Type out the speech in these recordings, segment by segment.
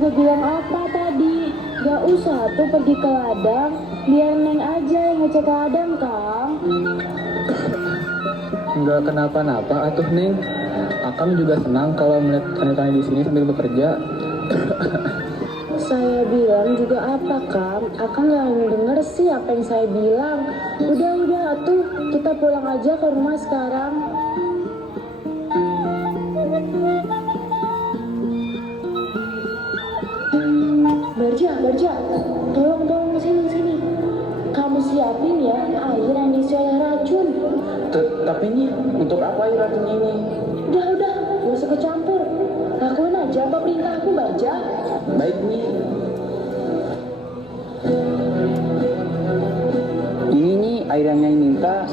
juga bilang apa tadi? Gak usah tuh pergi ke ladang, biar Neng aja yang ngecek ladang, Kang. Nggak kenapa-napa atuh Neng. Akang juga senang kalau melihat tani-tani di sini sambil bekerja. Saya bilang juga apa, Kang? Akang gak denger sih apa yang saya bilang. Udah tuh, kita pulang aja ke rumah sekarang. Barja, tolong sini. Kamu siapin ya air yang diisi oleh racun. Tapi ini untuk apa air racun ini? Udah, gak usah kecampur. Lakuin aja apa perintah aku, Barja. Baik nih. Ini nih air yang Nyai minta.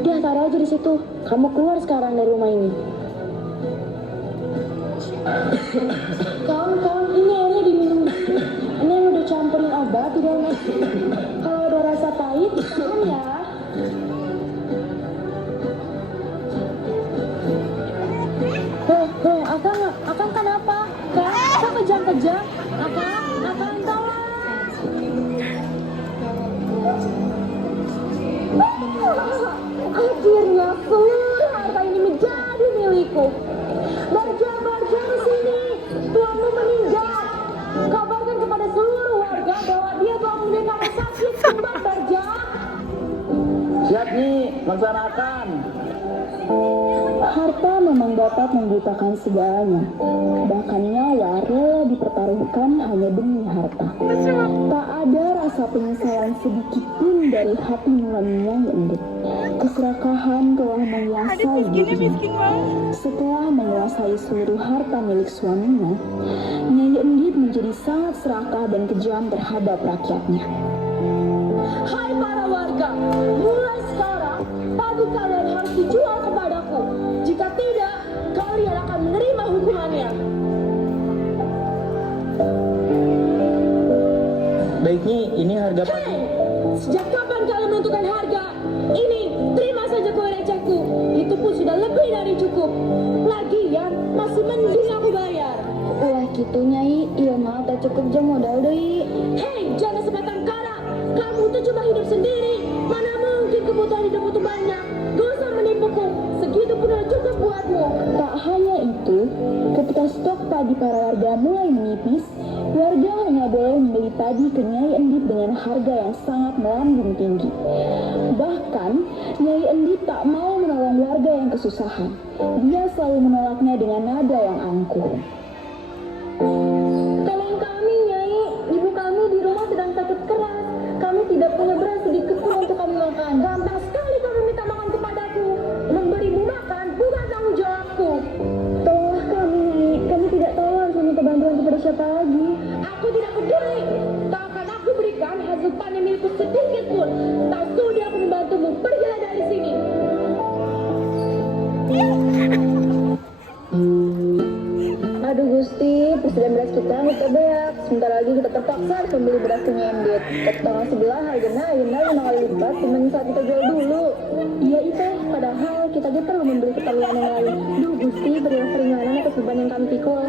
Udah, taruh aja di situ. Kamu keluar sekarang dari rumah ini. Kang, ini airnya diminum dulu. Ini yang udah campurin obat, tidak ngasih. Kalau ada rasa pahit, jangan ya. Akang kenapa? Akang kejang-kejang. Akang tolong. Akhirnya seluruh harta ini menjadi milikku. Barja ke sini. Tuanmu meninggal. Kabarkan kepada seluruh warga bahwa dia telah menderita sakit kembang, Barja. Siap nih, laksanakan. Harta memang dapat membutakan segalanya. Bahkan nyawa rela dipertaruhkan hanya demi harta. Tak ada rasa penyesalan sedikit pun dari hati nuraninya Endit. Keserakahan telah menguasai dirinya. Setelah menguasai seluruh harta milik suaminya, Nyai Endit menjadi sangat serakah dan kejam terhadap rakyatnya. Hai para warga, mulai sekarang padi kalian harus dijual kepadaku. Jika tidak, kalian akan menerima hukumannya. Baik nih, ini harga padi. Hei, sejak kapan kalian menentukan harga? Ini, terima saja kue recehku. Itu pun sudah lebih dari cukup. Lagian, masih mending aku bayar. Wah gitu Nyai, iya mah tak cukup jam modal deui. Hei, jangan sebatang kara. Kamu tuh cuma hidup sendiri. Mana mungkin kebutuhan hidup itu banyak. Gak usah menipuku. Segitu pun udah cukup buatmu. Tak hanya itu, ketika stok padi para warga mulai menipis, warga hanya boleh membeli padi ke Nyai Endit dengan harga yang sangat melambung tinggi. Bahkan, Nyai Endit tak mau menolong warga yang kesusahan. Dia selalu menolaknya dengan nada yang angkuh. Tolong kami, Nyai. Ibu kami di rumah sedang sakit keras. Kami tidak punya beras sedikit pun untuk kami makan. Gampang sekali kamu minta makan kepadaku. Memberimu makan bukan tanggung jawabku. Tolonglah kami, Nyai. Kami tidak tahu harus meminta bantuan kepada siapa lagi. Aku tidak peduli. Tak akan aku berikan hasil panen milikku sedikit pun. Tak sudi aku membantumu. Pergilah dari sini. Aduh Gusti, persediaan beras kita nggak beak. Sebentar lagi kita terpaksa harus membeli beras ke Nyai Endit. Ke tetangga sebelah harganya ayeuna 5 kali lipat dibanding saat kita jual dulu. Iya itu, padahal kita dia perlu membeli keperluan yang lain. Duh Gusti, berilah keringanan atas beban yang kami pikul.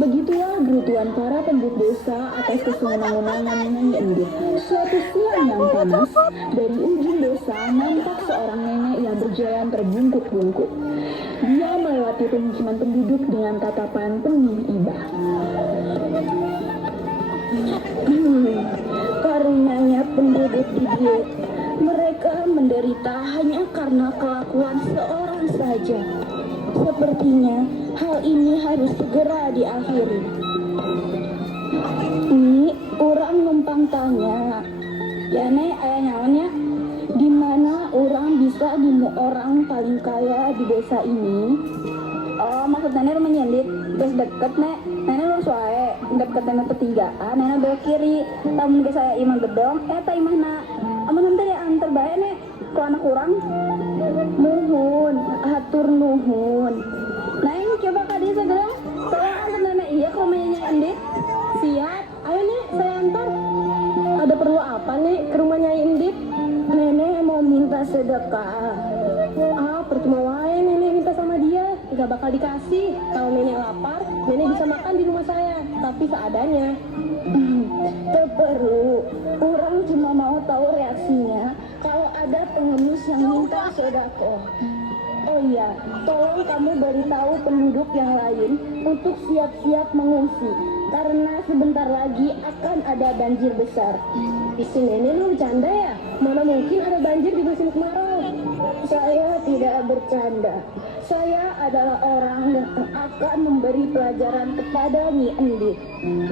Begitulah gerutuan para penduduk desa atas kesenangan-menangan Nyai Endit. Suatu siang yang panas, dari ujung desa nampak seorang nenek yang berjalan terbungkuk-bungkuk. Dia melewati pemukiman penduduk dengan tatapan penuh iba. Karenanya penduduk idiot. Mereka menderita hanya karena kelakuan seorang saja. Sepertinya hal ini harus segera diakhiri. Ini orang numpang tanya. Ya nek, ayah nyawannya? Di mana orang bisa dimu orang paling kaya di desa ini? Oh, maksud nenek rumah Endit. Terus deket nek, nenek lurus wae. Deket nenek pertigaan, nenek belok kiri. Tamun ke saya imah gedong, tak imah nak. Amun nanti dia antar bae nek, ke anak kurang. Nuhun, atur nuhun. Neng, coba kadi segera. Tolong antar nenek iya ke rumahnya Endit. Siap, ayo nek, saya antar. Ada perlu apa nih ke rumahnya Endit? Nenek mau minta sedekah. Percuma wae nenek minta sama dia. Gak bakal dikasih. Kalau nenek lapar, nenek bisa makan di rumah saya, tapi seadanya. Teu perlu, orang cuma mau tahu reaksinya kalau ada pengemis yang minta sodako. Oh iya, tolong kamu beritahu penduduk yang lain untuk siap-siap mengungsi, karena sebentar lagi akan ada banjir besar. Si nenek lu bercanda ya? Mana mungkin ada banjir di musim kemarau? Saya tidak bercanda. Saya adalah orang yang akan memberi pelajaran kepada Nyi Endit.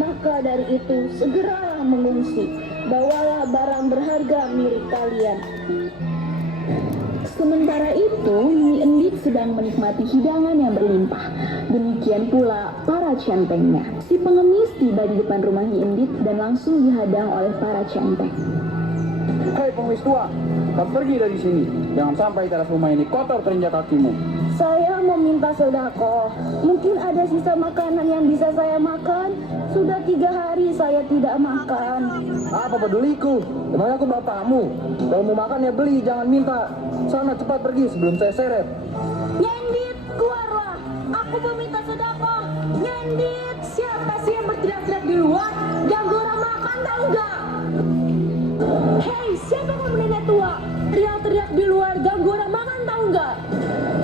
Maka dari itu, segeralah mengungsi. Bawalah barang berharga milik kalian. Sementara itu, Nyi Endit sedang menikmati hidangan yang berlimpah. Demikian pula para centengnya. Si pengemis tiba di depan rumah Nyi Endit dan langsung dihadang oleh para centeng. Hei pengemis tua, kamu pergi dari sini. Jangan sampai teras rumah ini kotor terinjak kakimu. Saya mau minta sodako. Mungkin ada sisa makanan yang bisa saya makan. Sudah 3 hari saya tidak makan. Apa peduliku? Emangnya aku bapakmu? Kalau mau makan ya beli, jangan minta. Sana cepat pergi sebelum saya seret. Nyendit, keluarlah. Aku mau minta sodako. Nyendit, siapa sih yang berteriak-teriak di luar? Ganggu orang makan, tahu nggak? Hei, siapa kamu nenek tua? Teriak-teriak di luar, ganggu orang makan, tahu nggak?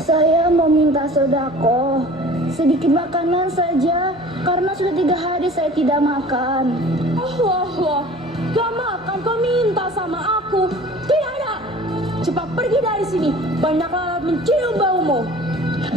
Saya mau minta sodako. Sedikit makanan saja, karena sudah 3 hari saya tidak makan. Oh, gak makan kau minta sama aku? Tidak ada. Cepat pergi dari sini, banyak lalat mencium baumu.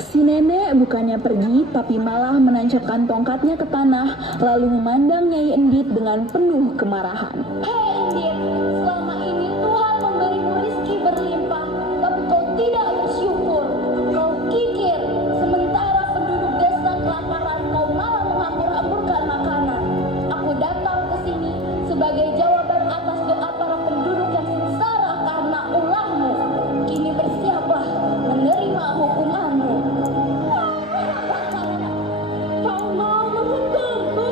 Si nenek bukannya pergi, tapi malah menancapkan tongkatnya ke tanah, lalu memandang Nyai Endit dengan penuh kemarahan. Hei Endit, selama ini Tuhan memberimu rezeki berlimpah, tapi kau tidak bersyukur. Kau kikir, sementara penduduk desa kelaparan, kau malah menghambur-hamburkan makanan. Aku datang ke sini sebagai jawaban atas doa para penduduk yang sengsara karena ulahmu. Kini bersiaplah menerima hukumanmu. Kau mau menghukumku?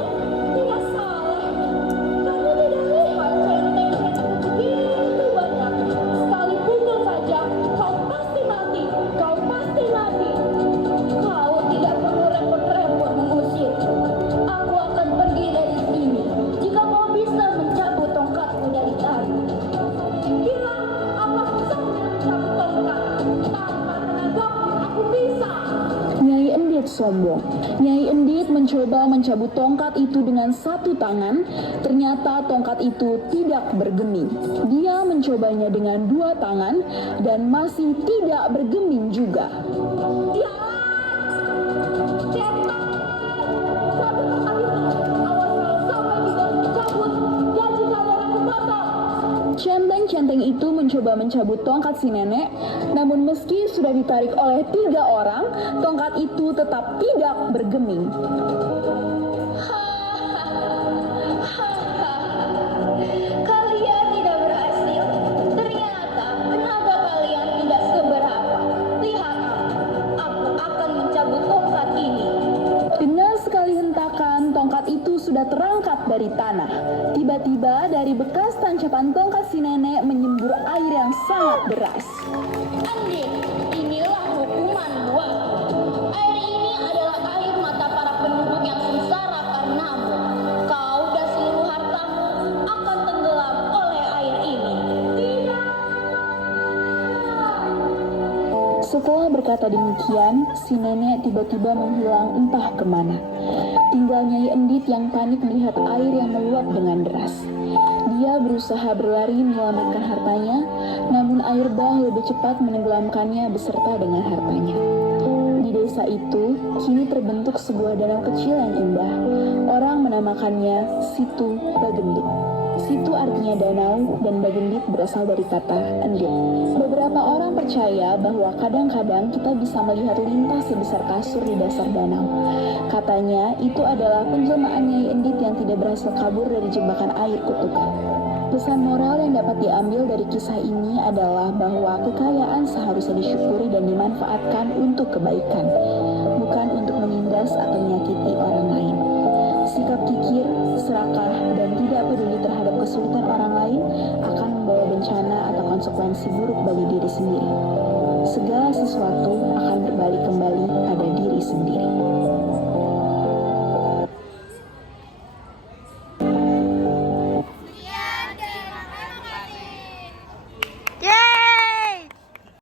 Tidak salah. Kamu tidak lihat centeng-centeng begitu banyak. Sekali pukul saja, kau pasti mati. Kau pasti mati. Kau tidak perlu repot-repot mengusir. Aku akan pergi dari sini jika kau bisa mencabut tongkatku dari tanah. Gila, apa susahnya mencabut tongkat? Tanpa tenaga, aku bisa. Nyai Endit sombong. Nyai Endit mencoba mencabut tongkat itu dengan satu tangan. Ternyata tongkat itu tidak bergeming. Dia mencobanya dengan 2 tangan dan masih tidak bergeming juga. Centeng-centeng itu mencoba mencabut tongkat si nenek, namun meski sudah ditarik oleh 3 orang, tongkat itu tetap tidak bergeming. Kalian tidak berhasil. Ternyata tenaga kalian tidak seberapa. Lihat aku akan mencabut tongkat ini. Dengan sekali hentakan, tongkat itu sudah terangkat dari tanah. Tiba-tiba dari bekas tancapan tongkat si nenek menyembur air yang sangat deras. Andin, inilah hukuman buatmu. Air ini adalah air mata para penduduk yang sengsara karenamu. Kau dan seluruh hartamu akan tenggelam oleh air ini. Tidak. Setelah berkata demikian, si nenek tiba-tiba menghilang entah kemana. Tinggal Nyai Endit yang panik melihat air yang meluap dengan deras. Dia berusaha berlari menyelamatkan hartanya, namun air bah lebih cepat menenggelamkannya beserta dengan hartanya. Di desa itu, kini terbentuk sebuah danau kecil yang indah. Orang menamakannya Situ Bagendit. Situ artinya danau dan Bagendit berasal dari kata endit. Beberapa orang percaya bahwa kadang-kadang kita bisa melihat lintah sebesar kasur di dasar danau. Katanya itu adalah penjelmaan Nyai Endit yang tidak berhasil kabur dari jebakan air kutukan. Pesan moral yang dapat diambil dari kisah ini adalah bahwa kekayaan seharusnya disyukuri dan dimanfaatkan untuk kebaikan, bukan untuk menindas atau menyakiti orang lain. Sikap kikir, serakah, dan tidak peduli terhadap kesulitan orang lain akan membawa bencana atau konsekuensi buruk bagi diri sendiri. Segala sesuatu akan berbalik kembali pada diri sendiri.